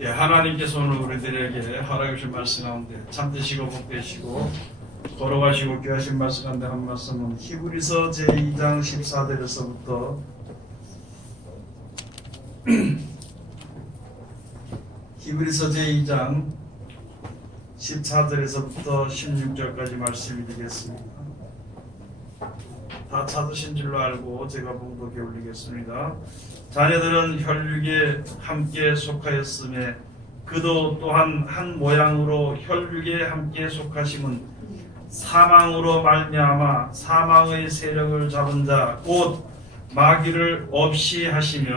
예, 하나님께서 오늘 우리들에게 허락해 주신 말씀 가운데 잠드시고 복되시고 걸어가시고 귀하신 말씀 가운데 한 말씀은 히브리서 제2장 14절에서부터 히브리서 제2장 14절에서부터 16절까지 말씀이 되겠습니다. 다 찾으신 줄로 알고 제가 봉독해 올리겠습니다. 자녀들은 혈육에 함께 속하였음에 그도 또한 한 모양으로 혈육에 함께 속하심은 사망으로 말미암아 사망의 세력을 잡은 자 곧 마귀를 없이 하시며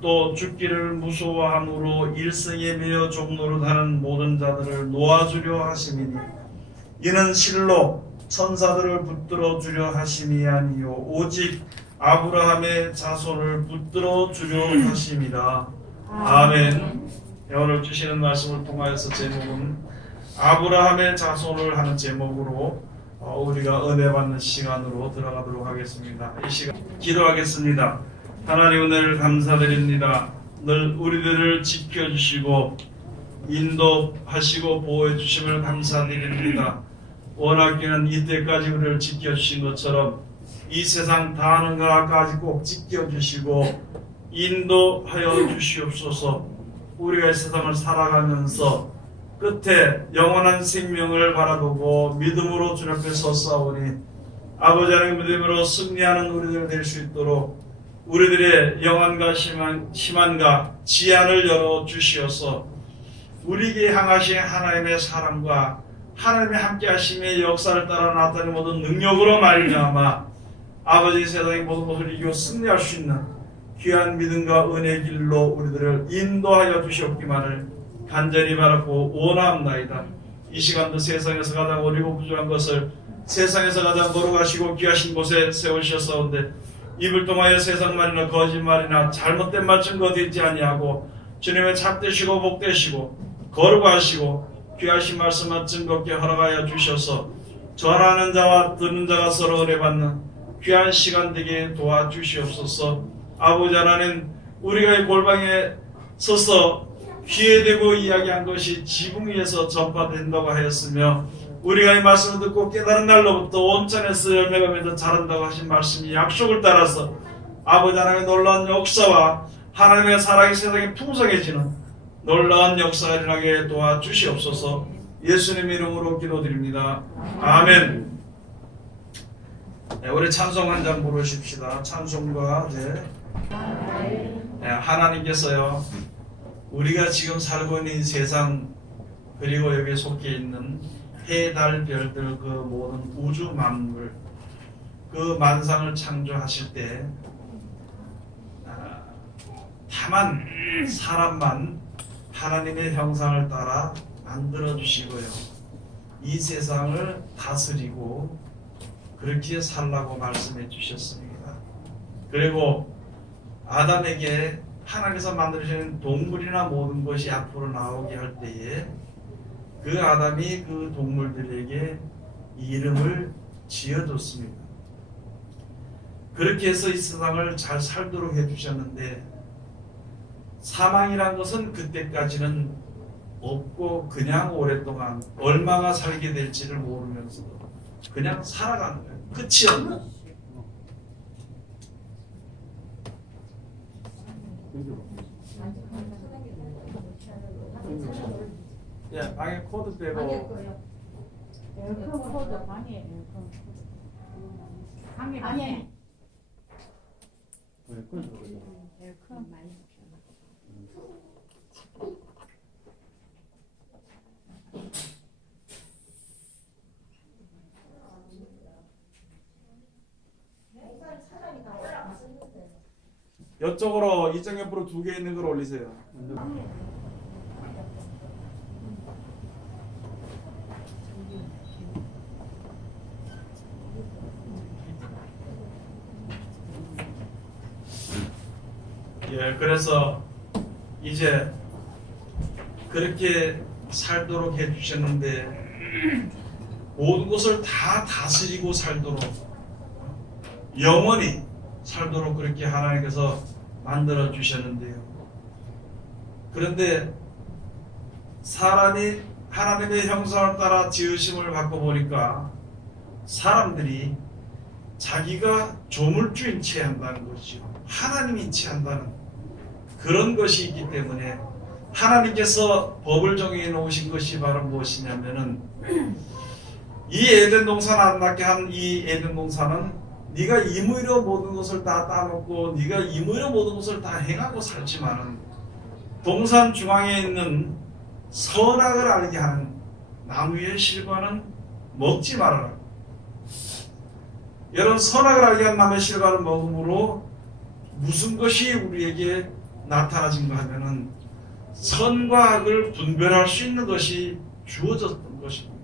또 죽기를 무서워함으로 일생에 매여 종노릇하는 모든 자들을 놓아주려 하심이니 이는 실로 천사들을 붙들어 주려 하심이 아니요 오직 아브라함의 자손을 붙들어 주려 하심이라. 아멘. 오늘 주시는 말씀을 통하여서 제목은 아브라함의 자손을 하는 제목으로 우리가 은혜 받는 시간으로 들어가도록 하겠습니다. 이 시간 기도하겠습니다. 하나님 은혜를 감사드립니다. 늘 우리들을 지켜주시고 인도하시고 보호해 주심을 감사드립니다. 원하기는 이때까지 우리를 지켜주신 것처럼 이 세상 다하는 것까지 꼭 지켜주시고 인도하여 주시옵소서. 우리가 이 세상을 살아가면서 끝에 영원한 생명을 바라보고 믿음으로 주님 앞에 서싸우니 아버지 하나님 믿음으로 승리하는 우리들 될 수 있도록 우리들의 영안과 시만과 지안을 열어주시어서 우리에게 향하신 하나님의 사랑과 하나님의 함께 하심의 역사를 따라 나타나는 모든 능력으로 말미암아 아버지 세상의 모든 것을 이기고 승리할 수 있는 귀한 믿음과 은혜의 길로 우리들을 인도하여 주시옵기만을 간절히 바라고 원하옵나이다. 이 시간도 세상에서 가장 어리고 부족한 것을 세상에서 가장 거룩하시고 귀하신 곳에 세우셨사온데 입을 통하여 세상말이나 거짓말이나 잘못된 말 증거되지 아니하고 주님의 참되시고 복되시고 거룩하시고 귀하신 말씀만 증거롭게 허락하여 주셔서 전하는 자와 듣는 자가 서로 은혜받는 귀한 시간 되게 도와주시옵소서. 아버지 하나님 우리가 이 골방에 서서 귀에 대고 이야기한 것이 지붕 위에서 전파된다고 하였으며 우리가 이 말씀을 듣고 깨달은 날로부터 온천에서 열매가 맺어 자란다고 하신 말씀이 약속을 따라서 아버지 하나님의 놀라운 역사와 하나님의 사랑이 세상에 풍성해지는 놀라운 역사가 일어나게 도와주시옵소서. 예수님 이름으로 기도드립니다. 아멘. 네, 우리 찬송 한 장 부르십시다. 찬송가 하나님께서요 우리가 지금 살고 있는 이 세상 그리고 여기에 속해 있는 해, 달, 별들 그 모든 우주 만물 그 만상을 창조하실 때 다만 사람만 하나님의 형상을 따라 만들어 주시고요 이 세상을 다스리고 그렇게 살라고 말씀해 주셨습니다. 그리고 아담에게 하나님께서 만드신 동물이나 모든 것이 앞으로 나오게 할 때에 그 아담이 그 동물들에게 이름을 지어줬습니다. 그렇게 해서 이 세상을 잘 살도록 해주셨는데 사망이란 것은 그때까지는 없고 그냥 오랫동안 얼마나 살게 될지를 모르면서도 그냥 살아가는 거예요. 끝이 없는. 예, 방에 코드 빼고 에어컨 코드 방에 에어컨 방에 방에 에어컨 많이 이쪽으로 이쪽 옆으로 두 개 있는 걸 올리세요. 예, 그래서 이제 그렇게 살도록 해주셨는데 모든 것을 다 다스리고 살도록 영원히 살도록 그렇게 하나님께서 만들어 주셨는데요. 그런데 사람이 하나님의 형상을 따라 지으심을 받고 보니까 사람들이 자기가 조물주인 채 한다는 것이죠. 하나님인 채 한다는 그런 것이 있기 때문에 하나님께서 법을 정해 놓으신 것이 바로 무엇이냐면은 이 에덴 동산 안 낳게 한 이 에덴 동산은 네가 임의로 모든 것을 다 따놓고 네가 임의로 모든 것을 다 행하고 살지만은 동산 중앙에 있는 선악을 알게 하는 나무의 실과는 먹지 말아라. 여러분, 선악을 알게 하는 나무의 실과를 먹음으로 무슨 것이 우리에게 나타나진가 하면은 선과 악을 분별할 수 있는 것이 주어졌던 것입니다.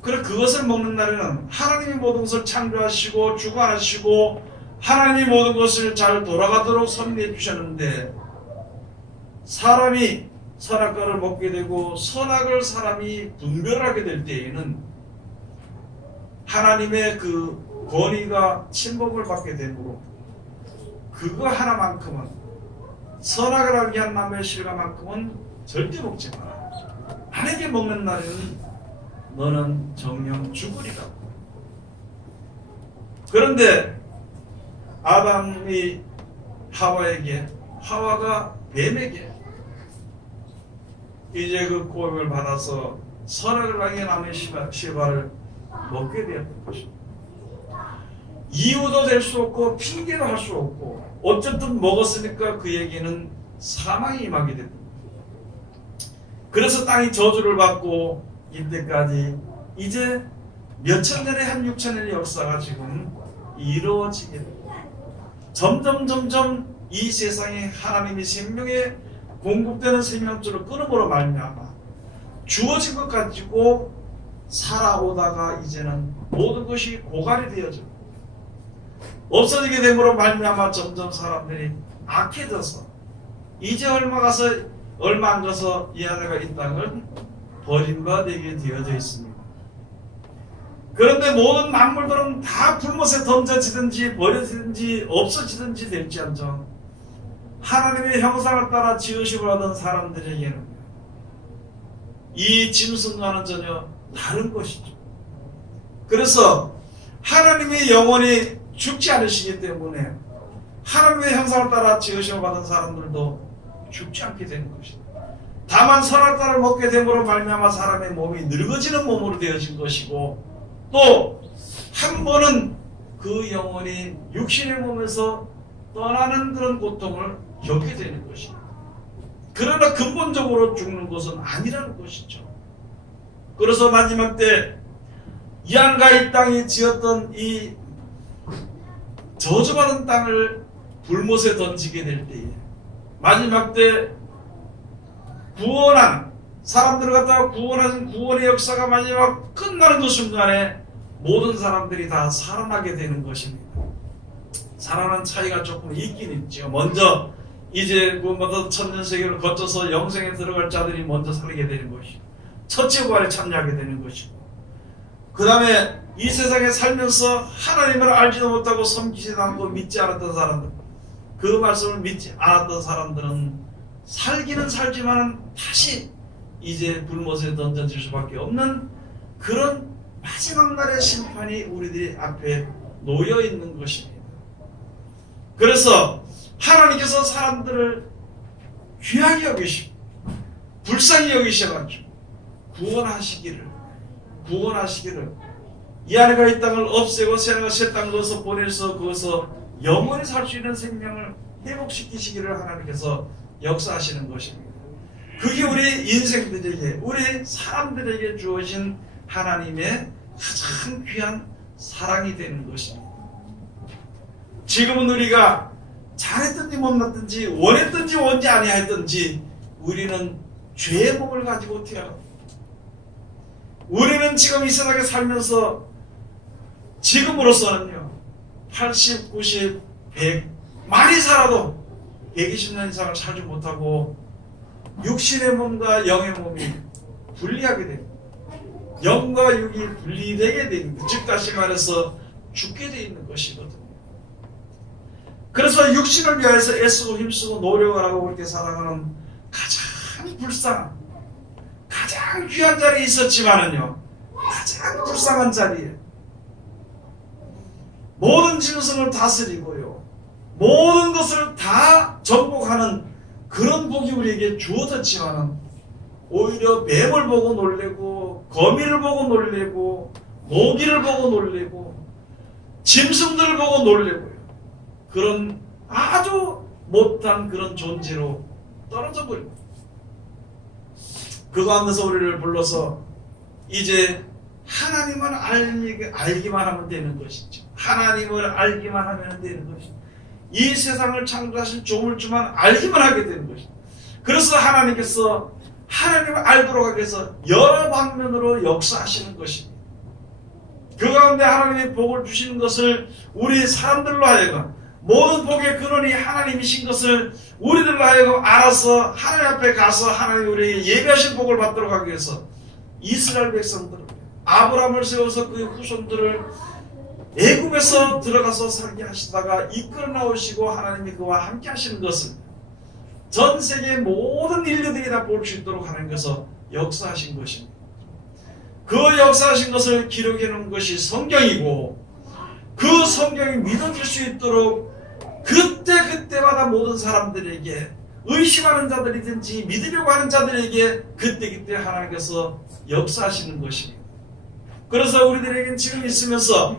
그래 그것을 먹는 날에는 하나님이 모든 것을 창조하시고 주관하시고 하나님이 모든 것을 잘 돌아가도록 섭리해 주셨는데 사람이 선악과를 먹게 되고 선악을 사람이 분별하게 될 때에는 하나님의 그 권위가 침범을 받게 되므로 그거 하나만큼은 선악을 알게 한 나무의 실과만큼은 절대 먹지 마라. 만약에 먹는 날에는 너는 정령 죽으리라. 그런데 아담이 하와에게, 하와가 뱀에게 이제 그 고백을 받아서 선악을 알게 나무의 실과를 먹게 되었던 것입니다. 이유도 될 수 없고 핑계도 할 수 없고 어쨌든 먹었으니까 그에게는 사망이 임하게 됩니다. 그래서 땅이 저주를 받고 이때까지 이제 몇천 년의 한 6천 년의 역사가 지금 이루어지게 됩니다. 점점 이 세상에 하나님이 생명에 공급되는 생명줄을 끊음으로 말미암아 주어진 것 가지고 살아오다가 이제는 모든 것이 고갈이 되어지고 없어지게 됨으로 말미암아 점점 사람들이 악해져서 이제 얼마 안 가서 이 아내가 이 땅을 버림받게 되어져 있습니다. 그런데 모든 만물들은 다 불못에 던져지든지 버려지든지 없어지든지 될지언정 하나님의 형상을 따라 지으심을 하던 사람들에게는 이 짐승과는 전혀 다른 것이죠. 그래서 하나님의 영혼이 죽지 않으시기 때문에 하나님의 형상을 따라 지으심을 받은 사람들도 죽지 않게 되는 것이다. 다만 선악과를 먹게 됨으로 말미암아 사람의 몸이 늙어지는 몸으로 되어진 것이고 또 한 번은 그 영혼이 육신의 몸에서 떠나는 그런 고통을 겪게 되는 것입니다. 그러나 근본적으로 죽는 것은 아니라는 것이죠. 그래서 마지막 때 이안과 이 땅이 지었던 이 저주받은 땅을 불못에 던지게 될 때에 마지막 때 구원한 사람들을 갖다가 구원하신 구원의 역사가 마지막 끝나는 그 순간에 모든 사람들이 다 살아나게 되는 것입니다. 살아난 차이가 조금 있긴 있죠. 먼저 이제 구원받아 천년세계를 거쳐서 영생에 들어갈 자들이 먼저 살게 되는 것이고 첫째 부활에 참여하게 되는 것이고 그 다음에 이 세상에 살면서 하나님을 알지도 못하고 섬기지도 않고 믿지 않았던 사람들, 그 말씀을 믿지 않았던 사람들은 살기는 살지만 다시 이제 불못에 던져질 수밖에 없는 그런 마지막 날의 심판이 우리들 앞에 놓여 있는 것입니다. 그래서 하나님께서 사람들을 귀하게 여기시고 불쌍히 여기셔가지고 구원하시기를 이 아내가 이 땅을 없애고 새 아내가 새 땅을 넣어서 보내서 거기서 영원히 살 수 있는 생명을 회복시키시기를 하나님께서 역사하시는 것입니다. 그게 우리 인생들에게, 우리 사람들에게 주어진 하나님의 가장 귀한 사랑이 되는 것입니다. 지금은 우리가 잘했든지 못났든지 원했든지 원치 아니했든지 우리는 죄의 몸을 가지고 태어납니다. 우리는 지금 이 세상에 살면서 지금으로서는요 80, 90, 100 많이 살아도 120년 이상을 살지 못하고 육신의 몸과 영의 몸이 분리하게 됩니다. 영과 육이 분리되게 됩니다. 즉 다시 말해서 죽게 되어 있는 것이거든요. 그래서 육신을 위해서 애쓰고 힘쓰고 노력을 하고 그렇게 살아가는 가장 가장 불쌍한, 가장 귀한 자리에 있었지만은요, 가장 불쌍한 자리에 모든 짐승을 다스리고요, 모든 것을 다 정복하는 그런 복이 우리에게 주어졌지만은 오히려 뱀을 보고 놀래고, 거미를 보고 놀래고, 모기를 보고 놀래고, 짐승들을 보고 놀래고요, 그런 아주 못한 그런 존재로 떨어져 버리고, 그 가운데서 우리를 불러서 이제 하나님을 알기만 하면 되는 것이죠. 하나님을 알기만 하면 되는 것이죠. 이 세상을 창조하신 조물주만 알기만 하게 되는 것이죠. 그래서 하나님께서 하나님을 알도록 하기 위해서 여러 방면으로 역사하시는 것입니다. 그 가운데 하나님의 복을 주시는 것을 우리 사람들로 하여금, 모든 복의 근원이 하나님이신 것을 우리들로 하여금 알아서 하나님 앞에 가서 하나님 우리에게 예비하신 복을 받도록 하기 위해서 이스라엘 백성들을, 아브라함을 세워서 그의 후손들을 애굽에서 들어가서 살게 하시다가 이끌어 나오시고 하나님이 그와 함께 하시는 것을 전 세계 모든 인류들이 다 볼 수 있도록 하나님께서 역사하신 것입니다. 그 역사하신 것을 기록해 놓은 것이 성경이고, 그 성경이 믿어질 수 있도록 그때마다 모든 사람들에게, 의심하는 자들이든지 믿으려고 하는 자들에게 그때 하나님께서 역사하시는 것입니다. 그래서 우리들에게 지금 있으면서,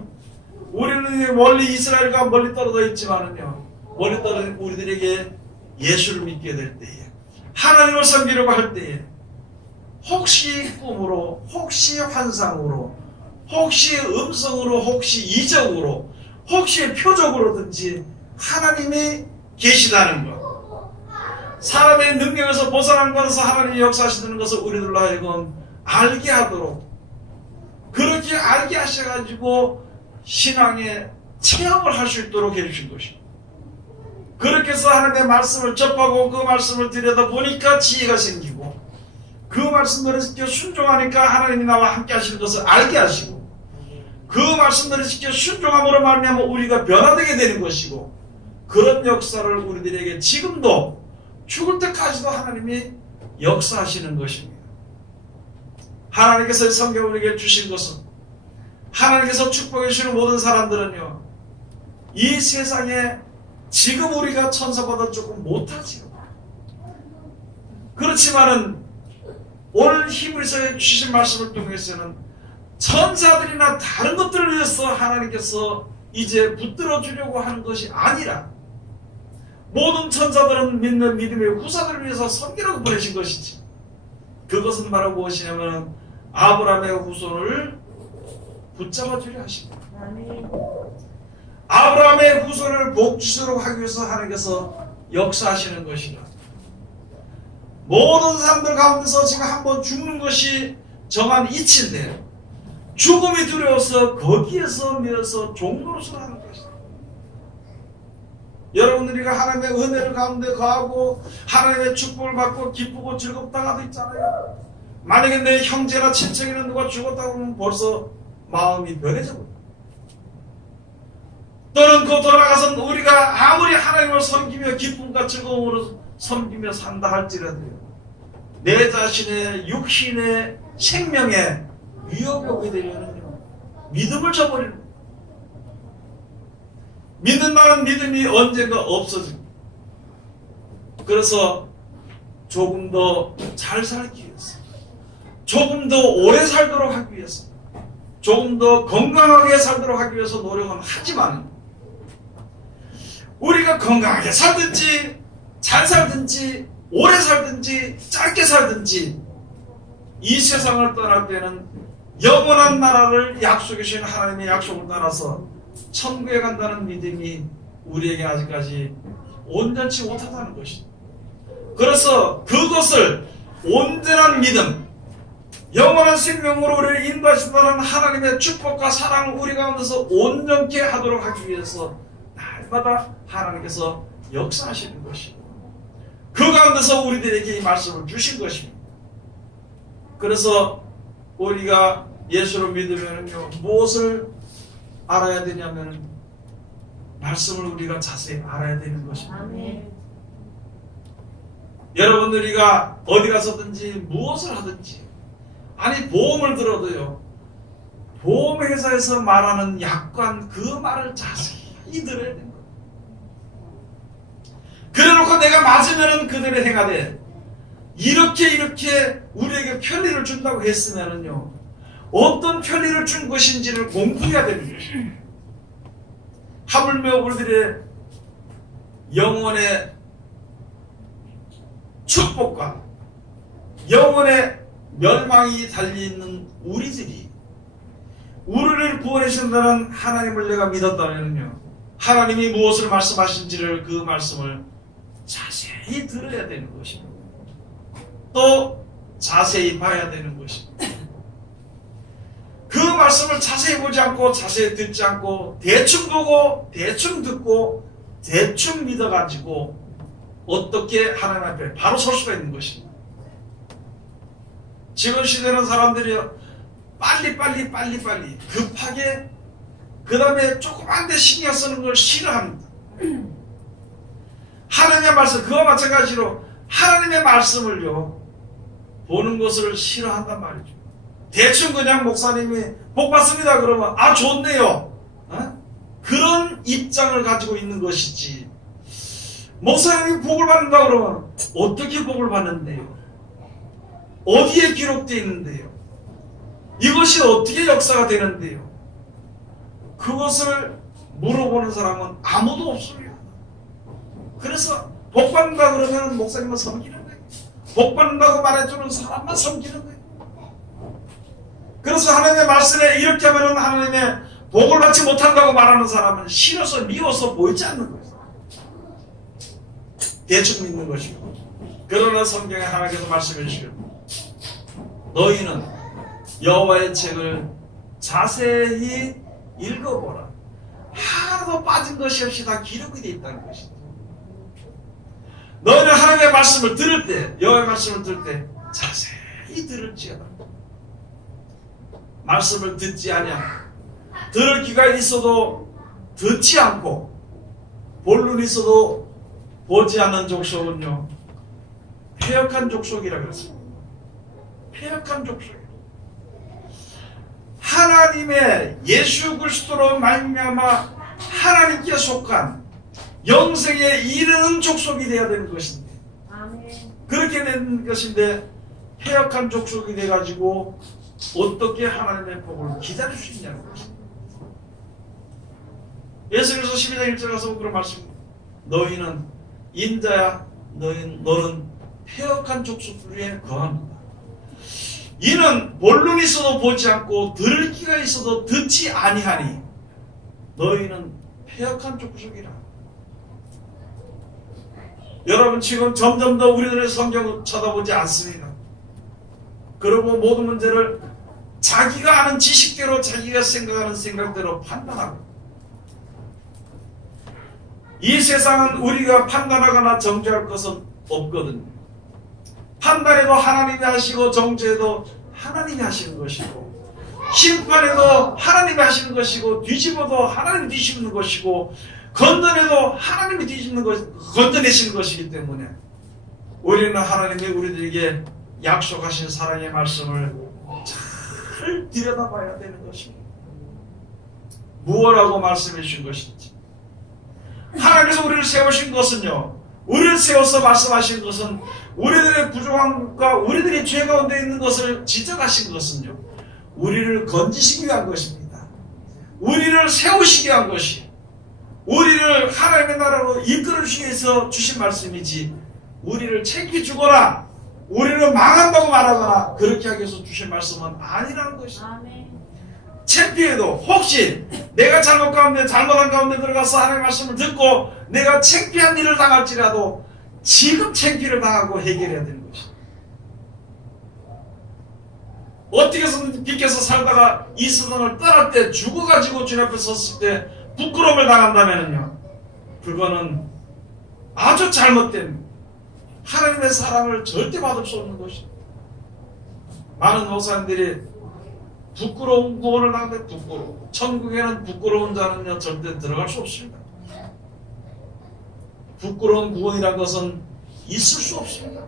우리는 멀리 이스라엘과 멀리 떨어져 있지만은요, 멀리 떨어진 우리들에게 예수를 믿게 될 때에, 하나님을 섬기려고 할 때에, 혹시 꿈으로, 혹시 환상으로, 혹시 음성으로, 혹시 이적으로, 혹시 표적으로든지 하나님이 계시다는 것, 사람의 능력에서 벗어난 것에서 하나님이 역사하시는 것을 우리들로 하여금 알게 하도록, 그렇게 알게 하셔가지고 신앙의 체험을 할 수 있도록 해주신 것입니다. 그렇게 해서 하나님의 말씀을 접하고 그 말씀을 들여다보니까 지혜가 생기고, 그 말씀들을 지켜 순종하니까 하나님이 나와 함께 하시는 것을 알게 하시고, 그 말씀들을 지켜 순종함으로 말미암아 우리가 변화되게 되는 것이고, 그런 역사를 우리들에게 지금도 죽을 때까지도 하나님이 역사하시는 것입니다. 하나님께서 성경을 우리에게 주신 것은, 하나님께서 축복해 주시는 모든 사람들은요, 이 세상에 지금 우리가 천사보다 조금 못하지요. 그렇지만은 오늘 히브리서에 주신 말씀을 통해서는 천사들이나 다른 것들을 위해서 하나님께서 이제 붙들어 주려고 하는 것이 아니라, 모든 천사들은 믿는 믿음의 후사들을 위해서 섬기라고 보내신 것이지, 그것은 바로 무엇이냐면 아브라함의 후손을 붙잡아 주려 하십니다. 아브라함의 후손을 복주시도록 하기 위해서 하나님께서 역사하시는 것이라. 모든 사람들 가운데서 지금 한번 죽는 것이 정한 이치인데, 죽음이 두려워서 거기에서 메어서 종노릇을 하는 것이다. 여러분들이가 하나님의 은혜를 가운데 거하고 하나님의 축복을 받고 기쁘고 즐겁다가도 있잖아요. 만약에 내 형제나 친척이나 누가 죽었다고 하면 벌써 마음이 변해져 버려요. 또는 그 돌아가서 우리가 아무리 하나님을 섬기며 기쁨과 즐거움으로 섬기며 산다 할지라도요, 내 자신의 육신의 생명에 위협이 오게 되면은요, 믿음을 저버리는, 믿는다는 믿음이 언젠가 없어집니다. 그래서 조금 더 잘 살기 위해서, 조금 더 오래 살도록 하기 위해서, 조금 더 건강하게 살도록 하기 위해서 노력은 하지만, 우리가 건강하게 살든지 잘 살든지 오래 살든지 짧게 살든지 이 세상을 떠날 때는 영원한 나라를 약속해 주신 하나님의 약속을 따라서 천국에 간다는 믿음이 우리에게 아직까지 온전치 못하다는 것이다. 그래서 그것을 온전한 믿음, 영원한 생명으로 우리를 인도하신다는 하나님의 축복과 사랑을 우리 가운데서 온전케 하도록 하기 위해서 날마다 하나님께서 역사하시는 것이고, 그 가운데서 우리들에게 이 말씀을 주신 것입니다. 그래서 우리가 예수를 믿으면요, 무엇을 알아야 되냐면 말씀을 우리가 자세히 알아야 되는 것입니다. 아멘. 여러분들이가 어디 가서든지 무엇을 하든지, 아니 보험을 들어도요, 보험회사에서 말하는 약관 그 말을 자세히 들어야 된다. 그래놓고 내가 맞으면은 그대로 행하되, 이렇게 우리에게 편리를 준다고 했으면은요, 어떤 편리를 준 것인지를 공부해야 되는 것입니다. 하물며 우리들의 영혼의 축복과 영혼의 멸망이 달려있는 우리들이 우리를 구원해 주신다는 하나님을 내가 믿었다면요, 하나님이 무엇을 말씀하신지를 그 말씀을 자세히 들어야 되는 것입니다. 또 자세히 봐야 되는 것입니다. 그 말씀을 자세히 보지 않고 자세히 듣지 않고 대충 보고 대충 듣고 대충 믿어가지고 어떻게 하나님 앞에 바로 설 수가 있는 것입니다. 지금 시대는 사람들이 빨리 급하게, 그 다음에 조그만 데 신경 쓰는 걸 싫어합니다. 하나님의 말씀, 그와 마찬가지로 하나님의 말씀을요 보는 것을 싫어한단 말이죠. 대충 그냥 목사님이 복 받습니다 그러면 아 좋네요, 그런 입장을 가지고 있는 것이지, 목사님이 복을 받는다 그러면 어떻게 복을 받는데요? 어디에 기록되어 있는데요? 이것이 어떻게 역사가 되는데요? 그것을 물어보는 사람은 아무도 없습니다. 그래서 복 받는다 그러면 목사님만 섬기는 거예요. 복 받는다고 말해주는 사람만 섬기는 거예요. 그래서 하나님의 말씀에 이렇게 하면 하나님의 복을 받지 못한다고 말하는 사람은 싫어서 미워서 보이지 않는 거예요. 대충 믿는 것이고. 그러나 성경에 하나님께서 말씀해 주시고, 너희는 여호와의 책을 자세히 읽어보라. 하나도 빠진 것이 없이 다 기록이 되어 있다는 것이다. 너희는 하나님의 말씀을 들을 때, 여호와의 말씀을 들을 때 자세히 들을지어다. 말씀을 듣지 아니하고 들을 귀가 있어도 듣지 않고 본론이 있어도 보지 않는 족속은요 패역한 족속이라 그랬습니다. 패역한 족속. 하나님의 예수 그리스도로 말미암아 하나님께 속한 영생에 이르는 족속이 되어야 되는 것인데, 그렇게 된 것인데 패역한 족속이 돼가지고 어떻게 하나님의 복을 기다릴 수 있냐는 것입니다. 예수께서 12장 1절 가서 그런 말씀, 너희는 인자야, 너는 패역한 족속 위에 거합니다. 이는 본론이 있어도 보지 않고 들을 귀가 있어도 듣지 아니하니 너희는 패역한 족속이라. 여러분 지금 점점 더 우리들의 성경을 쳐다보지 않습니다. 그리고 모든 문제를 자기가 아는 지식대로, 자기가 생각하는 생각대로 판단하고, 이 세상은 우리가 판단하거나 정죄할 것은 없거든요. 판단해도 하나님이 하시고 정죄해도 하나님이 하시는 것이고, 심판해도 하나님이 하시는 것이고, 뒤집어도 하나님이 뒤집는 것이고, 건져내도 하나님이 뒤집는 것, 건져내시는 것이기 때문에 우리는 하나님이 우리들에게 약속하신 사랑의 말씀을 잘 들여다봐야 되는 것입니다. 무엇라고 말씀해 주신 것인지. 하나님께서 우리를 세우신 것은요, 우리를 세워서 말씀하신 것은 우리들의 부족함과 우리들이 죄 가운데 있는 것을 지적하신 것은요, 우리를 건지시기 위한 것입니다. 우리를 세우시기 위한 것이, 우리를 하나님의 나라로 이끌어주시기 위해서 주신 말씀이지, 우리를 챙겨주거나 우리는 망한다고 말하거나 그렇게 하기 위해서 주신 말씀은 아니라는 것입니다. 창피해도 혹시 내가 잘못한 가운데 들어가서 하나님의 말씀을 듣고 내가 창피한 일을 당할지라도 지금 창피를 당하고 해결해야 되는 것입니다. 어떻게 해서든 빚겨서 살다가 이 세상을 떠날 때, 죽어가지고 주님 앞에 섰을 때 부끄러움을 당한다면요, 그거는 아주 잘못된, 하나님의 사랑을 절대 받을 수 없는 것입니다. 많은 목사님들이 부끄러운 구원을 당하는데 부끄러워. 천국에는 부끄러운 자는요 절대 들어갈 수 없습니다. 부끄러운 구원이란 것은 있을 수 없습니다.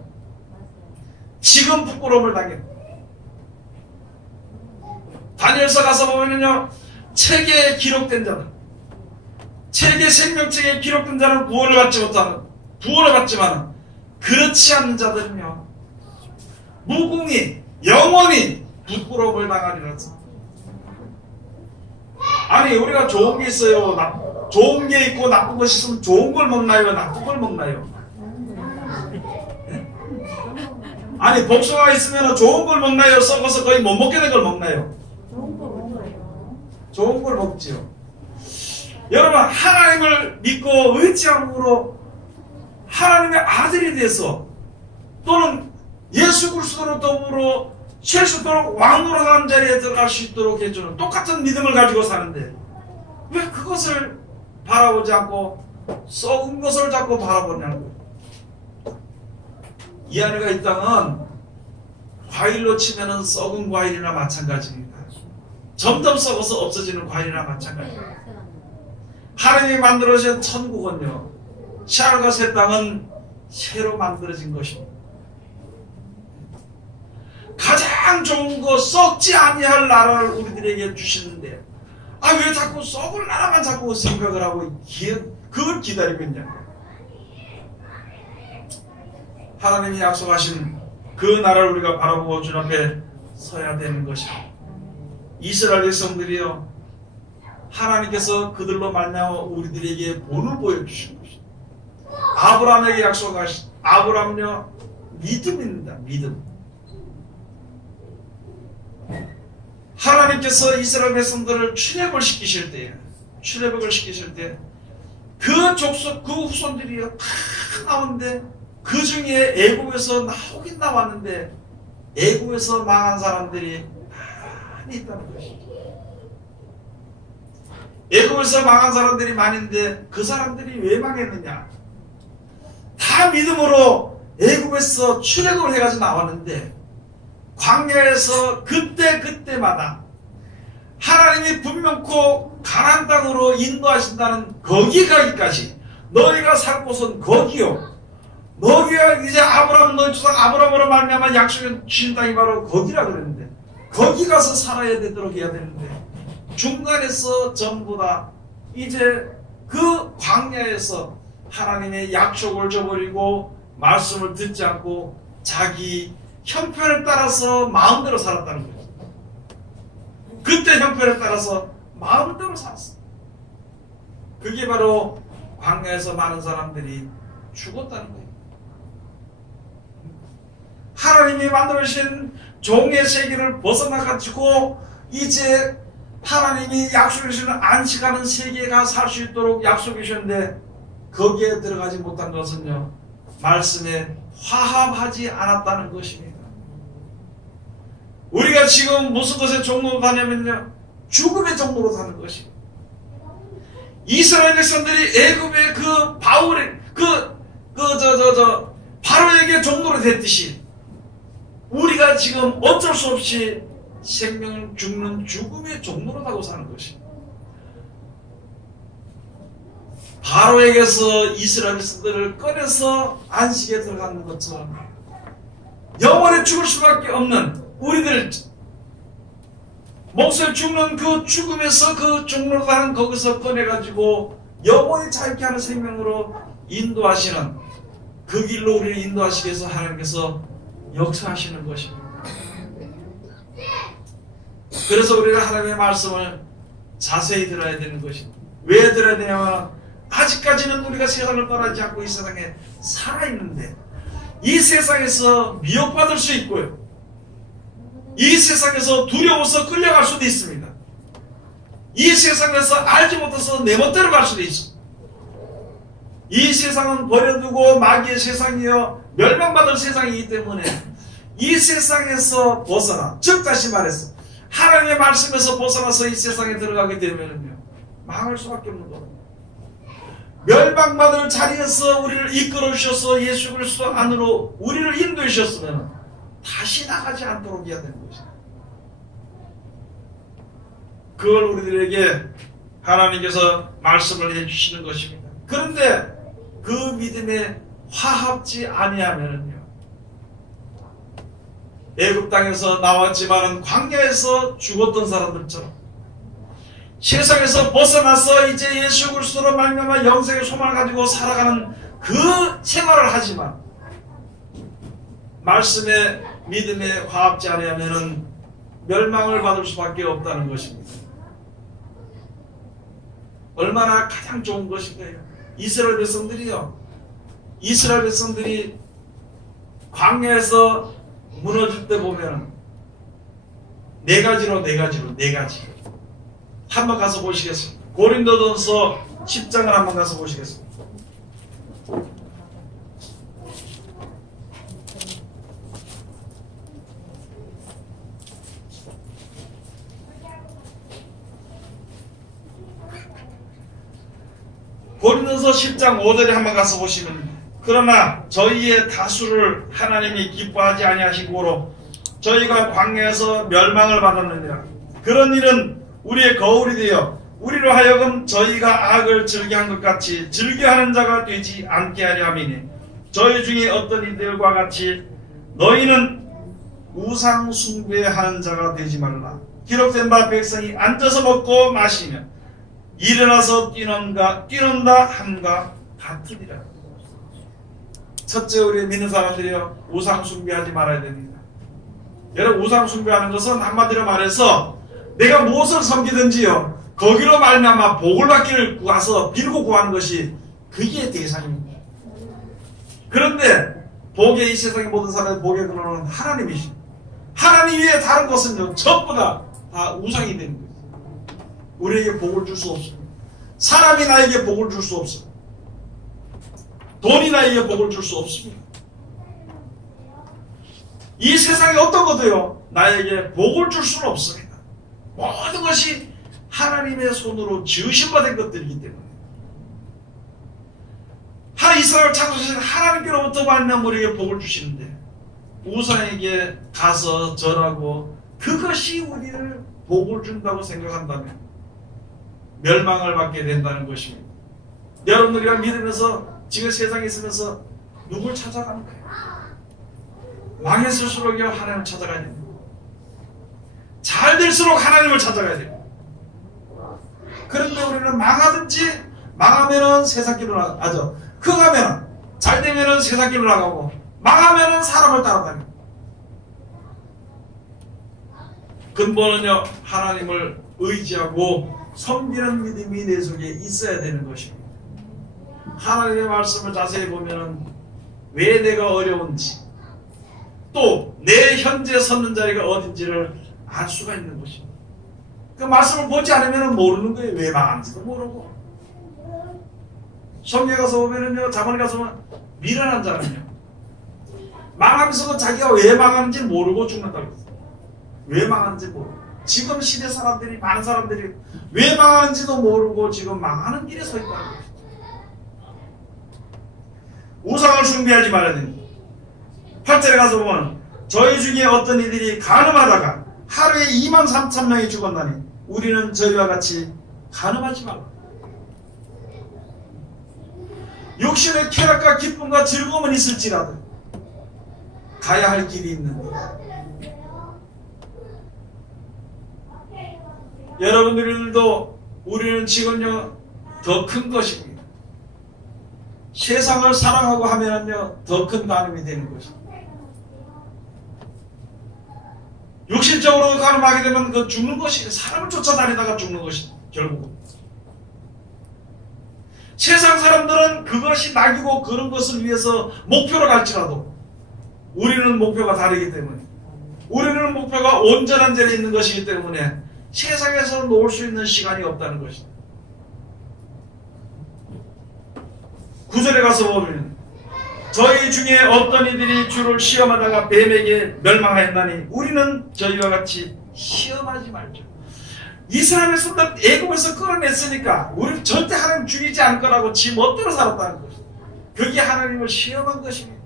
지금 부끄러움을 당해. 다니엘서 가서 보면요, 책에 기록된 자는, 책의 생명책에 기록된 자는 구원을 받지만 그렇지 않는 자들은요, 무궁히 영원히 부끄러움을 당하리라. 아니, 우리가 좋은 게 있어요. 좋은 게 있고 나쁜 것이 있으면 좋은 걸 먹나요? 나쁜 걸 먹나요? 아니, 복숭아가 있으면 좋은 걸 먹나요? 썩어서 거의 못 먹게 된 걸 먹나요? 좋은 걸 먹지요. 여러분, 하나님을 믿고 의지함으로 하나님의 아들이 돼서 또는 예수 그리스도로 더불어 최소도록 왕으로 사는 자리에 들어갈 수 있도록 해주는 똑같은 믿음을 가지고 사는데 왜 그것을 바라보지 않고 썩은 것을 자꾸 바라보냐고. 이 안에가 이 땅은 과일로 치면은 썩은 과일이나 마찬가지입니다. 점점 썩어서 없어지는 과일이나 마찬가지입니다. 하나님이 만들어진 천국은요, 하늘과 새 땅은 새로 만들어진 것입니다. 가장 좋은 거, 썩지 아니할 나라를 우리들에게 주시는데 왜 자꾸 썩을 나라만 자꾸 생각을 하고 그걸 기다리고 있냐고. 하나님이 약속하신 그 나라를 우리가 바라보고 주 앞에 서야 되는 것입니다. 이스라엘 백성들이요, 하나님께서 그들로 말미암아 우리들에게 본을 보여주신 것입니다. 아브라함에게 약속하신, 아브라함요, 믿음입니다. 믿음. 하나님께서 이스라엘 백성들을 출애굽을 시키실 때 그 족속, 그 후손들이요 다 나오는데 그 중에 애굽에서 나오긴 나왔는데 애굽에서 망한 사람들이 많이 있다는 것이죠. 애굽에서 망한 사람들이 많은데 그 사람들이 왜 망했느냐? 다 믿음으로 애굽에서 출애굽을 해가지고 나왔는데 광야에서 그때마다 하나님이 분명코 가나안 땅으로 인도하신다는 거기 가기까지 너희가 살 곳은 거기요. 너희가 이제 아브라함 너희 조상 아브라함으로 말미암아 약속해 주신 땅이 바로 거기라 그랬는데 거기 가서 살아야 되도록 해야 되는데 중간에서 전부 다 이제 그 광야에서 하나님의 약속을 저버리고 말씀을 듣지 않고 자기 형편을 따라서 마음대로 살았다는 거예요. 그때 형편에 따라서 마음대로 살았어. 그게 바로 광야에서 많은 사람들이 죽었다는 거예요. 하나님이 만들어주신 종의 세계를 벗어나가지고 이제 하나님이 약속해 주시는 안식하는 세계가 살 수 있도록 약속해 주셨는데 거기에 들어가지 못한 것은요, 말씀에 화합하지 않았다는 것입니다. 우리가 지금 무슨 것의 종로로 사냐면요, 죽음의 종로로 사는 것입니다. 이스라엘 백성들이 애굽의 그 바울의 바로에게 종로로 됐듯이 우리가 지금 어쩔 수 없이 생명을 죽는 죽음의 종로로 타고 사는 것입니다. 바로에게서 이스라엘 백성들을 꺼내서 안식에 들어가는 것처럼 영원히 죽을 수밖에 없는 우리들 목숨 죽는 그 죽음에서 그 종로로 가는 거기서 꺼내가지고 영원히 자유케 하는 생명으로 인도하시는 그 길로 우리를 인도하시기 위해서 하나님께서 역사하시는 것입니다. 그래서 우리가 하나님의 말씀을 자세히 들어야 되는 것입니다. 왜 들어야 되냐면 아직까지는 우리가 세상을 떠나지 않고 이 세상에 살아있는데 이 세상에서 미혹받을 수 있고요, 이 세상에서 두려워서 끌려갈 수도 있습니다. 이 세상에서 알지 못해서 내 멋대로 갈 수도 있습니다. 이 세상은 버려두고 마귀의 세상이요 멸망받을 세상이기 때문에 이 세상에서 벗어나, 즉 다시 말해서 하나님의 말씀에서 벗어나서 이 세상에 들어가게 되면요 망할 수밖에 없는 겁니다. 멸망받을 자리에서 우리를 이끌어 주셔서 예수 그리스도 안으로 우리를 인도해 주셨으면 다시 나가지 않도록 해야 되는 것입니다. 그걸 우리들에게 하나님께서 말씀을 해주시는 것입니다. 그런데 그 믿음의 화합지 아니하면은요, 애굽 땅에서 나왔지만은 광야에서 죽었던 사람들처럼 세상에서 벗어나서 이제 예수 그리스도로 말미암아 영생의 소망을 가지고 살아가는 그 생활을 하지만 말씀의 믿음에 화합지 아니하면은 멸망을 받을 수밖에 없다는 것입니다. 얼마나 가장 좋은 것인가요? 이스라엘 백성들이 광야에서 무너질 때 보면 네 가지 한번 가서 보시겠습니다. 고린도전서 10장을 한번 가서 보시겠습니다. 고린도서 10장 5절에 한번 가서 보시면, 그러나 저희의 다수를 하나님이 기뻐하지 아니하시고로 저희가 광야에서 멸망을 받았느니라. 그런 일은 우리의 거울이 되어 우리로 하여금 저희가 악을 즐겨한 것 같이 즐겨하는 자가 되지 않게 하려 함이니, 저희 중에 어떤 이들과 같이 너희는 우상 숭배하는 자가 되지 말라. 기록된 바 백성이 앉아서 먹고 마시며 일어나서 뛰는다 함과 같으리라. 첫째, 우리 믿는 사람들이요, 우상 숭배하지 말아야 됩니다. 여러분, 우상 숭배하는 것은 한마디로 말해서 내가 무엇을 섬기든지요, 거기로 말미암아 복을 받기를 구해서 빌고 구하는 것이 그게 대상입니다. 그런데 복의, 이 세상의 모든 사람의 복의 근원은 하나님이십니다. 하나님 외에 다른 것은요, 전부 다 우상이 되는 거예요. 우리에게 복을 줄 수 없습니다. 사람이 나에게 복을 줄 수 없습니다. 돈이 나에게 복을 줄 수 없습니다. 이 세상에 어떤 것도요, 나에게 복을 줄 수는 없습니다. 모든 것이 하나님의 손으로 지으심받은 것들이기 때문에, 이스라엘 창조주신 하나님께로부터 말미암아 우리에게 복을 주시는데, 우상에게 가서 절하고 그것이 우리를 복을 준다고 생각한다면 멸망을 받게 된다는 것입니다. 여러분들이가 믿으면서 지금 세상에 있으면서 누굴 찾아가는 거예요? 망했을수록 하나님을 찾아가야 됩니다. 잘 될수록 하나님을 찾아가야 됩니다. 그런데 우리는 망하면은 세상 길로 나가죠. 흥하면은, 잘 되면은 세상 길로 나가고, 망하면은 사람을 따라다니고. 근본은요, 하나님을 의지하고 섬기는 믿음이 내 속에 있어야 되는 것입니다. 하나님의 말씀을 자세히 보면은 왜 내가 어려운지, 또 내 현재 섰는 자리가 어딘지를 알 수가 있는 것입니다. 그 말씀을 보지 않으면 모르는 거예요. 왜 망하는지도 모르고. 성경에 가서 보면은요, 자문에 가서 보면 미련한 자는요, 망하면서도 자기가 왜 망하는지 모르고 죽는다고 했어요. 왜 망하는지 모르고. 지금 시대 사람들이, 많은 사람들이 왜 망하는지도 모르고 지금 망하는 길에 서 있다는 것이죠. 우상을 숭배하지 말아야 됩니다. 8절에 가서 보면 저희 중에 어떤 이들이 간음하다가 하루에 23,000명이 죽었나니 우리는 저희와 같이 간음하지 말라. 육신의 쾌락과 기쁨과 즐거움은 있을지라도 가야 할 길이 있는데, 여러분들도 우리는 지금요 더 큰 것입니다. 세상을 사랑하고 하면은요 더 큰 간음이 되는 것입니다. 육신적으로 간음하게 되면 그 죽는 것이, 사람을 쫓아다니다가 죽는 것이 결국은. 세상 사람들은 그것이 낙이고 그런 것을 위해서 목표로 갈지라도 우리는 목표가 다르기 때문에, 우리는 목표가 온전한 자리에 있는 것이기 때문에 세상에서 놓을 수 있는 시간이 없다는 것입니다. 9절에 가서 보면 저희 중에 어떤 이들이 주를 시험하다가 뱀에게 멸망하였나니 우리는 저희와 같이 시험하지 말죠. 이스라엘 손들 애굽에서 끌어냈으니까 우리는 절대 하나님 죽이지 않을 거라고 지 멋대로 살았다는 것입니다. 그게 하나님을 시험한 것입니다.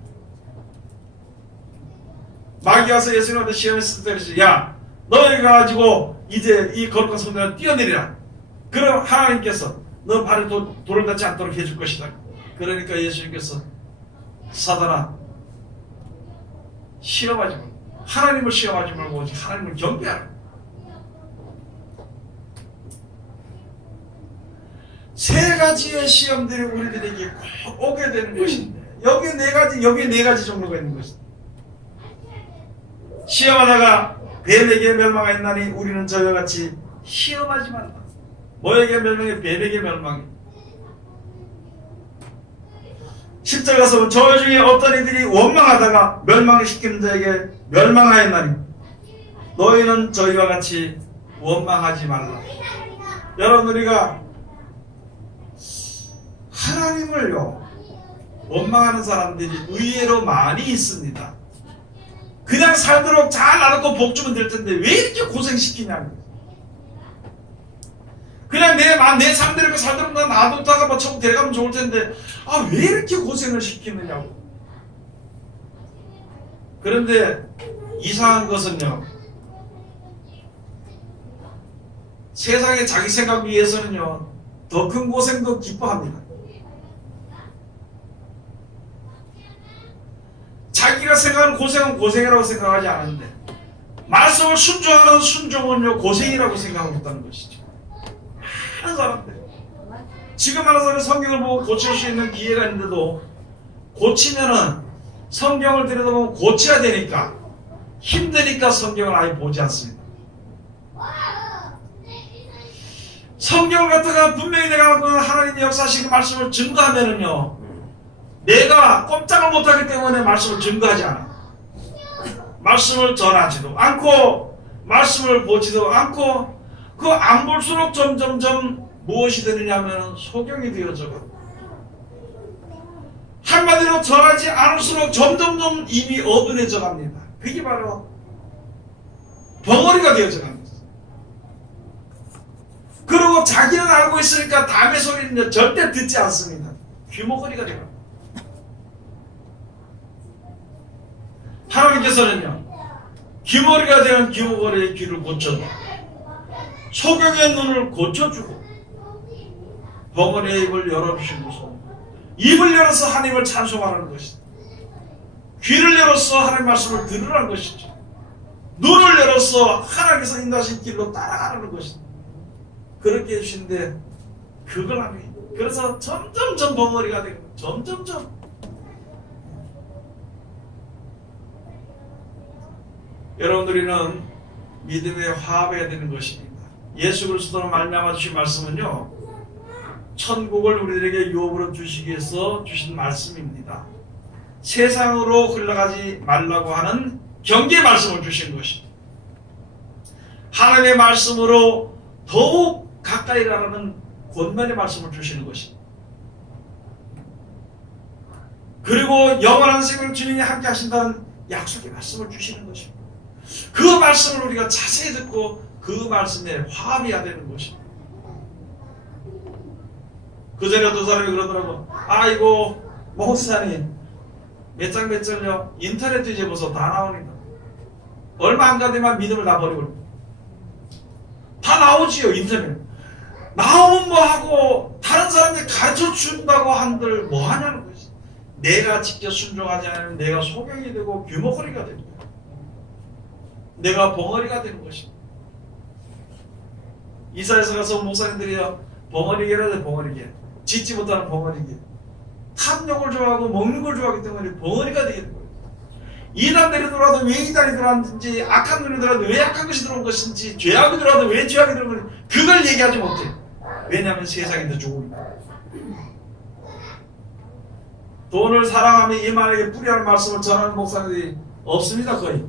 마귀 와서 예수님한테 시험했을 때, 야, 너희 가지고 이제 이 거룩한 성전을 뛰어내리라. 그럼 하나님께서 너 발에 돌을 닿지 않도록 해줄 것이다. 그러니까 예수님께서 사단아, 시험하지 말고, 하나님을 시험하지 말고 오직 하나님을 경배하라. 세 가지의 시험들이 우리들에게 꼭 오게 되는 것인데, 여기에 네 가지 종류가 있는 것입니다. 시험하다가 뱀에게 멸망하였나니 우리는 저와 같이 시험하지 말라. 뭐에게 멸망해? 뱀에게 멸망해. 10절 가서 보면 저 중에 어떤 이들이 원망하다가 멸망을 시키는 자에게 멸망하였나니 너희는 저희와 같이 원망하지 말라. 여러분, 우리가 하나님을요 원망하는 사람들이 의외로 많이 있습니다. 그냥 살도록 잘 알고 복 주면 될 텐데 왜 이렇게 고생시키냐고. 그냥 내 삶대로 살도록 난 놔뒀다가 뭐 천국 데려가면 좋을 텐데 왜 이렇게 고생을 시키느냐고. 그런데 이상한 것은요, 세상에 자기 생각 위해서는요 더 큰 고생도 기뻐합니다. 자기가 생각하는 고생은 고생이라고 생각하지 않는데 말씀을 순종하는 순종은요 고생이라고 생각하고 있다는 것이죠. 많은 사람들, 지금 많은 사람이 성경을 보고 고칠 수 있는 기회가 있는데도 고치면은 성경을 들여다보면 고쳐야 되니까 힘드니까 성경을 아예 보지 않습니다. 성경을 갖다가 분명히 내가 하나님의 역사하시는 말씀을 증거하면은요 내가 꼼짝을 못하기 때문에 말씀을 증거하지 않아. 말씀을 전하지도 않고 말씀을 보지도 않고 그 안 볼수록 점점점 무엇이 되느냐면 소경이 되어져가. 한마디로 전하지 않을수록 점점점 입이 어두워져 갑니다. 그게 바로 벙어리가 되어져 갑니다. 그리고 자기는 알고 있으니까 남의 소리는 절대 듣지 않습니다. 귀머거리가 되어 갑니다. 하나님께서는요 귀머리가 되는 귀머거리의 귀를 고쳐주고 소경의 눈을 고쳐주고 벙어리의 입을 열어주시고서 입을 열어서 하나님을 찬송하라는 것이다. 귀를 열어서 하나님의 말씀을 들으라는 것이죠. 눈을 열어서 하나님께서 인도하신 길로 따라가라는 것이다. 그렇게 해주시는데 그걸 안 해. 그래서 점점점 벙어리가 되고 점점점 여러분들이는 믿음에 화합해야 되는 것입니다. 예수 그리스도로 말미암아 주신 말씀은요 천국을 우리들에게 유업으로 주시기 위해서 주신 말씀입니다. 세상으로 흘러가지 말라고 하는 경계의 말씀을 주신 것입니다. 하나님의 말씀으로 더욱 가까이 가라는 권면의 말씀을 주시는 것입니다. 그리고 영원한 생명을 주님이 함께 하신다는 약속의 말씀을 주시는 것입니다. 그 말씀을 우리가 자세히 듣고 그 말씀에 화합해야 되는 것입니다. 그 전에 어떤 사람이 그러더라고. 이거 목사님 몇 장 몇 절요? 인터넷 뒤져보서 다 나오니까 얼마 안 가되면 믿음을 다 버리고 다 나오지요. 인터넷 나오면 뭐하고 다른 사람들 가르쳐준다고 한들 뭐하냐는 것이. 내가 직접 순종하지 않으면 내가 소경이 되고 귀머거리가 됩니다. 내가 벙어리가 되는 것입니다. 이사에서 가서 목사님들이요 벙어리계라도 벙어리계, 짓지 못하는 벙어리계, 탐욕을 좋아하고 먹는 걸 좋아하기 때문에 벙어리가 되게 되는 거예요. 이단들이 들어와도 왜 이단이 들어왔는지, 악한 눈이 들어와도 왜 악한 것이 들어온 것인지, 죄악이 들어와도 왜 죄악이 들어온 것인지 그걸 얘기하지 못해. 왜냐하면 세상이 더 좋으니까. 돈을 사랑하며 이만에게 뿌리라는 말씀을 전하는 목사님들이 없습니다. 거의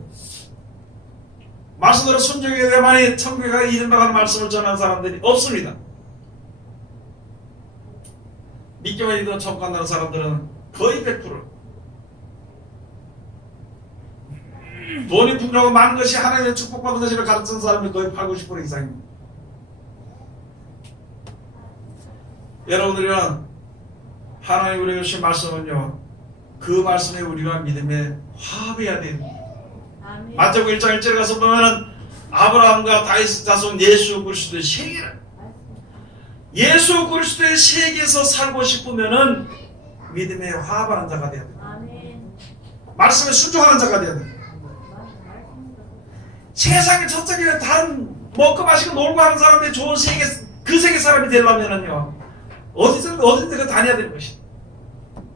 말씀대로 순종해야 돼만이 천국에 가기 이른다는 말씀을 전하는 사람들이 없습니다. 믿기만 해도 천국 간다는 사람들은 거의 100%. 돈이 풍족하고 많은 것이 하나님의 축복받은 것이라 가르치는 사람이 거의 80, 90% 이상입니다. 여러분들이랑 하나님 우리에게 주신 말씀은요 그 말씀에 우리가 믿음에 화합해야 됩니다. 마태복음 1장 1절에 가서 보면은 아브라함과 다윗 자손 예수 그리스도의 세계를, 예수 그리스도의 세계에서 살고 싶으면은 믿음에 화합하는 자가 되어야 됩니다. 말씀에 순종하는 자가 되어야 돼. 세상에 저쪽에 다른 먹고 마시고 놀고 하는 사람들이 좋은 세계, 그 세계 사람이 되려면은요, 어디든지 다녀야 되는 것이.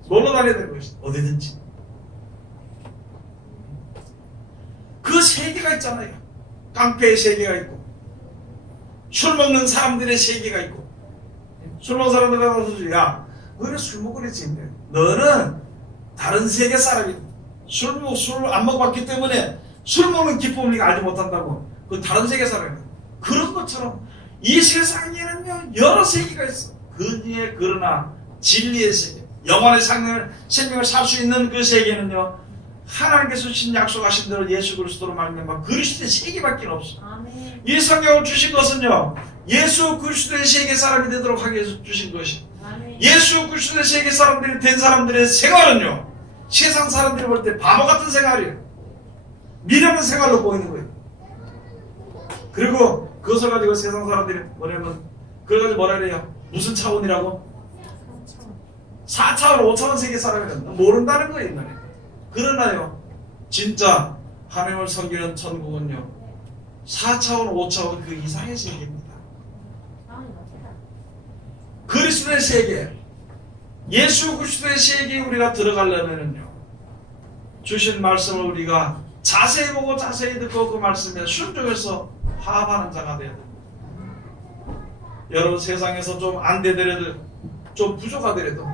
놀러 다녀야 되는 것이. 어디든지. 그 세계가 있잖아요. 깡패의 세계가 있고, 술 먹는 사람들의 세계가 있고, 술 먹는 사람들 가서, 야, 너는 술 먹고 그랬지. 너는 다른 세계 사람이, 술 안 먹어봤기 때문에 술 먹는 기쁨을 네가 알지 못한다고. 그 다른 세계 사람이야. 그런 것처럼 이 세상에는요, 여러 세계가 있어. 그 중에 그러나 진리의 세계, 영원의 생명을 살 수 있는 그 세계는요, 하나님께서 주신 약속하신 대로 예수 그리스도로 말미암아 그리스도의 세계밖에 없어. 아멘. 이 성경을 주신 것은요, 예수 그리스도의 세계 사람이 되도록 하기 위해서 주신 것이. 아멘. 예수 그리스도의 세계 사람들이 된 사람들의 생활은요, 세상 사람들이 볼 때 바보 같은 생활이에요. 미련한 생활로 보이는 거예요. 그리고 그것을 가지고 세상 사람들이 뭐냐면, 그걸 가지고 뭐라 그래요? 무슨 차원이라고? 4차원, 5차원 세계 사람이란 모른다는 거예요, 옛날에. 그러나요, 진짜 하나님을 섬기는 천국은요, 4차원, 5차원 그 이상의 세계입니다. 그리스도의 세계, 예수 그리스도의 세계에 우리가 들어가려면요, 주신 말씀을 우리가 자세히 보고 자세히 듣고 그 말씀에 순종해서 화합하는 자가 되어야 됩니다. 여러분, 세상에서 좀 안 되더라도, 좀 부족하더라도,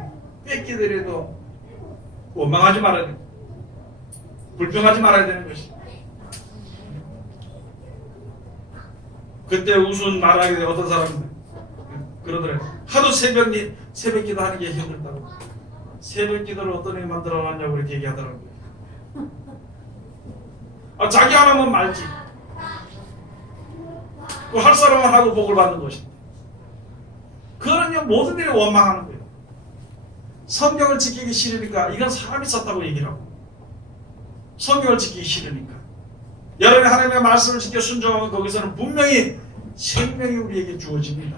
뺏기더라도 원망하지 말아야 됩니다. 불평하지 말아야 되는 것이. 그때 우스운 말하게 돼. 어떤 사람들 그러더래요. 하도 새벽 기도 하는 게 힘들다고. 새벽 기도를 어떤 애가 만들어놨냐고 이렇게 얘기하더라고요. 자기 하나만 말지. 그 할 사람만 하고 복을 받는 것이. 그러면 모든 일에 원망하는 거예요. 성경을 지키기 싫으니까 이건 사람이 썼다고 얘기를 하고, 성경을 지키기 싫으니까. 여러분이 하나님의 말씀을 지켜 순종하면 거기서는 분명히 생명이 우리에게 주어집니다.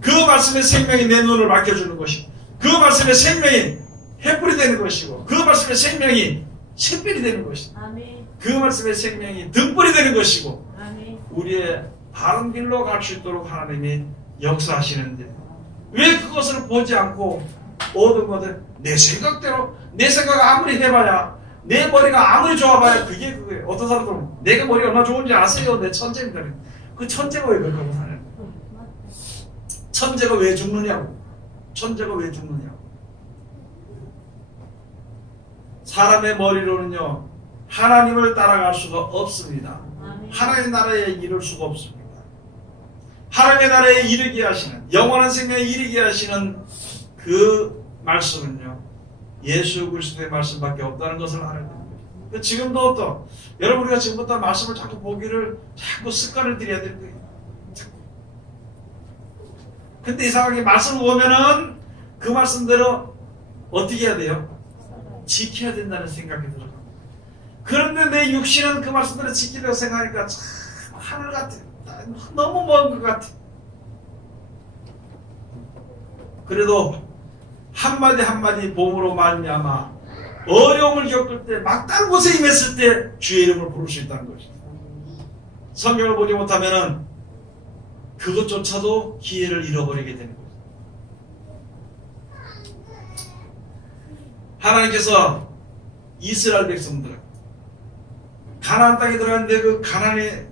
그 말씀의 생명이 내 눈을 밝혀주는 것이고, 그 말씀의 생명이 햇불이 되는 것이고, 그 말씀의 생명이 샛별이 되는 것이고, 아멘. 그 말씀의 생명이 등불이 되는 것이고, 아멘. 우리의 바른 길로 갈 수 있도록 하나님이 역사하시는데, 왜 그것을 보지 않고 모든 것을 내 생각대로, 내 생각 아무리 해봐야, 내 머리가 아무리 좋아봐야 그게 그거예요. 어떤 사람들은 내가 머리가 얼마나 좋은지 아세요? 내 천재입니다. 그 천재가 왜 그렇게 하고 사냐? 천재가 왜 죽느냐고. 천재가 왜 죽느냐고. 사람의 머리로는요, 하나님을 따라갈 수가 없습니다. 하나님의 나라에 이를 수가 없습니다. 하나님의 나라에 이르게 하시는, 영원한 생명에 이르게 하시는 그 말씀은요, 예수 그리스도의 말씀밖에 없다는 것을 알아야 됩니다. 지금도 또 여러분, 우리가 지금부터 말씀을 자꾸 보기를 자꾸 습관을 들여야 되는 거예요. 근데 이상하게 말씀을 보면은 그 말씀대로 어떻게 해야 돼요? 지켜야 된다는 생각이 들어요. 그런데 내 육신은 그 말씀대로 지키려고 생각하니까 참 하늘 같아. 너무 먼 것 같아. 그래도 한마디 한마디 봄으로 말미암아 어려움을 겪을 때, 막다른 곳에 임했을 때 주의 이름을 부를 수 있다는 것입니다. 성경을 보지 못하면은 그것조차도 기회를 잃어버리게 되는 거예요. 하나님께서 이스라엘 백성들 가나안 땅에 들어갔는데, 그 가나안에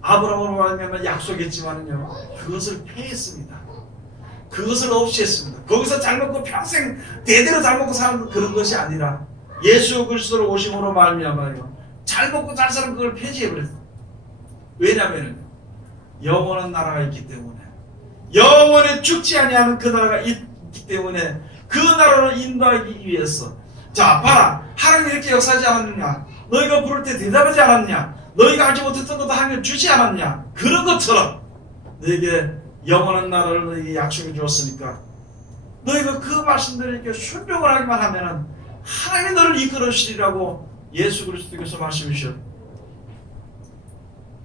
아브라함으로 말미암아 약속했지만은요, 그것을 폐했습니다. 그것을 없이 했습니다. 거기서 잘 먹고 평생 대대로 잘 먹고 사는 그런 것이 아니라 예수 그리스도로 오심으로 말미암아요, 잘 먹고 잘 사는 그걸 폐지해버렸어요. 왜냐하면 영원한 나라가 있기 때문에, 영원히 죽지 아니하는 그 나라가 있기 때문에 그 나라로 인도하기 위해서, 자 봐라, 하나님이 이렇게 역사하지 않았느냐, 너희가 부를 때 대답하지 않았냐, 너희가 알지 못했던 것도 하나님 주지 않았냐, 그런 것처럼 너에게 영원한 나라를 너희에게 약속해 주었으니까 너희가 그 말씀대로 이렇게 순종을 하기만 하면은 하나님이 너를 이끌으시리라고 예수 그리스도께서 말씀해 주셨어요.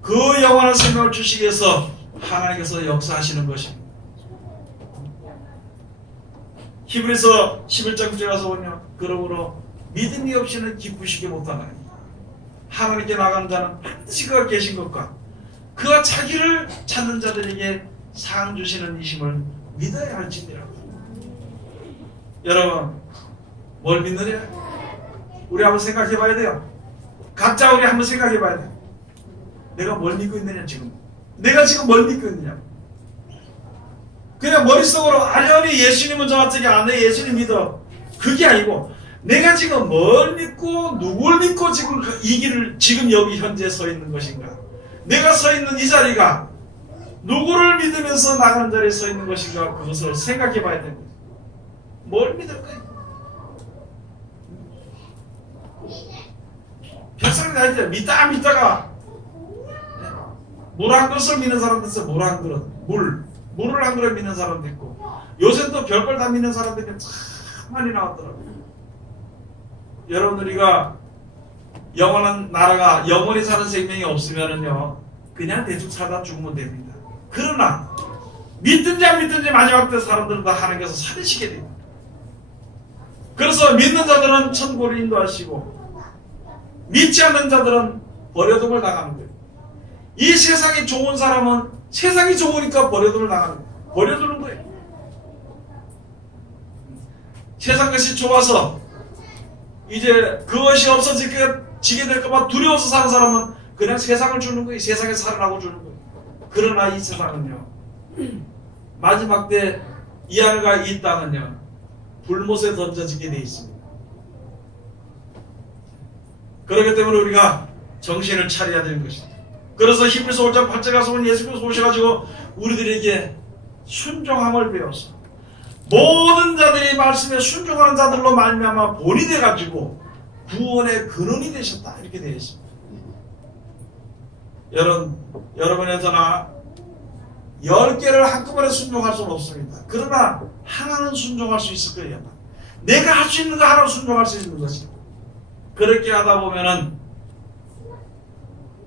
그 영원한 생명을 주시기 위해서 하나님께서 역사하시는 것입니다. 히브리서 11장 9절에 가서 보면, 그러므로 믿음이 없이는 기쁘시게 못하나니 하나님께 나가는 자는 반드시 그가 계신 것과 그가 자기를 찾는 자들에게 상 주시는 이심을 믿어야 할지니라. 여러분, 뭘 믿느냐? 우리 한번 생각해 봐야 돼요. 각자 우리 한번 생각해 봐야 돼요. 내가 뭘 믿고 있느냐 지금? 내가 지금 뭘 믿고 있느냐? 그냥 머릿속으로 아련히 예수님은 저한테 안 돼, 예수님 믿어. 그게 아니고 내가 지금 뭘 믿고 누굴 믿고 지금 이 길을 지금 여기 현재 서 있는 것인가? 내가 서 있는 이 자리가 누구를 믿으면서 나가는 자리에 서 있는 것인가? 그것을 생각해 봐야 됩니다. 뭘 믿을 거예요? 별사람이 다 있죠. 믿다가 물 한 그릇을 믿는 사람도 있어요. 물 한 그릇. 물을 한 그릇 믿는 사람도 있고, 요새 또 별걸 다 믿는 사람들이 참 많이 나왔더라고요. 여러분, 우리가 영원한 나라가 영원히 사는 생명이 없으면은요, 그냥 대충 살다 죽으면 됩니다. 그러나 믿든지 안 믿든지 마지막 때 사람들은 다 하나님께서 살리시게 됩니다. 그래서 믿는 자들은 천국을 인도하시고 믿지 않는 자들은 버려둠을 당하는 거예요. 이 세상이 좋은 사람은 세상이 좋으니까 버려둠을 당하는 거예요. 버려두는 거예요. 세상 것이 좋아서 이제 그것이 없어지게 될까봐 두려워서 사는 사람은 그냥 세상을 주는 거예요. 세상에 살으라고 주는 거예요. 그러나 이 세상은요, 마지막 때 이 하늘과 이 땅은요, 불못에 던져지게 되어 있습니다. 그렇기 때문에 우리가 정신을 차려야 되는 것입니다. 그래서 히브리서 5장 8절 가서 보면 예수께서 오셔가지고 우리들에게 순종함을 배워서 모든 자들이 말씀에 순종하는 자들로 말미암아 본이 돼가지고 구원의 근원이 되셨다, 이렇게 되어 있습니다. 여러분의 저나 10개를 한꺼번에 순종할 수는 없습니다. 그러나 하나는 순종할 수 있을 거예요. 내가 할 수 있는 거 하나는 순종할 수 있는 것입니다. 그렇게 하다 보면은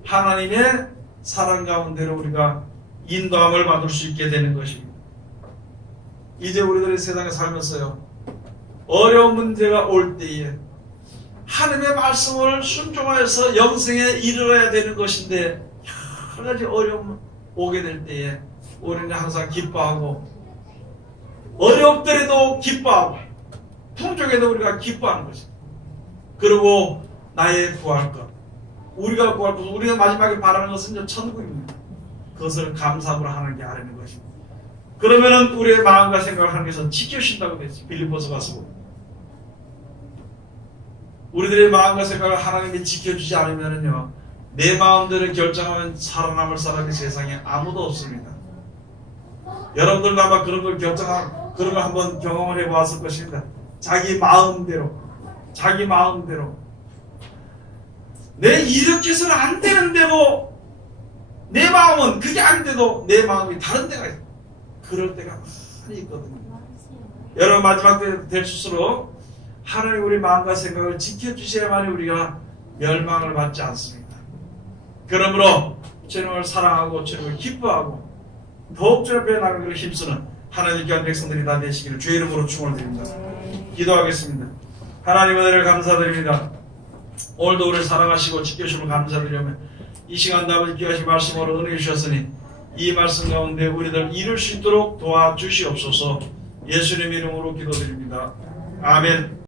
하나님의 사랑 가운데로 우리가 인도함을 받을 수 있게 되는 것입니다. 이제 우리들이 세상에 살면서요, 어려운 문제가 올 때에 하나님의 말씀을 순종하여서 영생에 이르러야 되는 것인데, 여러 가지 어려움 오게 될 때에 우리는 항상 기뻐하고, 어렵더라도 기뻐하고, 풍족해도 우리가 기뻐하는 것입니다. 그리고 나의 구할 것, 우리가 구할 것, 우리가 마지막에 바라는 것은 천국입니다. 그것을 감사함으로 하나님께 아뢰는 것입니다. 그러면은 우리의 마음과 생각을 하나님께서 지켜주신다고 되죠. 빌립보서 가서 보면 우리들의 마음과 생각을 하나님이 지켜주지 않으면은요, 내 마음대로 결정하면 살아남을 사람이 세상에 아무도 없습니다. 여러분들도 아마 그런 걸 한번 경험을 해보았을 것입니다. 자기 마음대로 내 이렇게 해서는 안 되는데도 내 마음은 그게 안 돼도 내 마음이 다른 데가 있어요. 그럴 때가 많이 있거든요. 여러분, 마지막 때 될수록 하나님 우리 마음과 생각을 지켜주셔야만이 우리가 멸망을 받지 않습니다. 그러므로 주님을 사랑하고 주님을 기뻐하고 더욱 주 앞에 나가기를 힘쓰는 하나님 귀한 백성들이 다 되시기를 주의 이름으로 축원드립니다. 기도하겠습니다. 하나님 은혜를 감사드립니다. 오늘도 우리를 사랑하시고 지켜주시면 감사드리며 이 시간 아버지 귀하신 말씀으로 은혜 주셨으니 이 말씀 가운데 우리들 이룰 수 있도록 도와주시옵소서. 예수님 이름으로 기도드립니다. 아멘.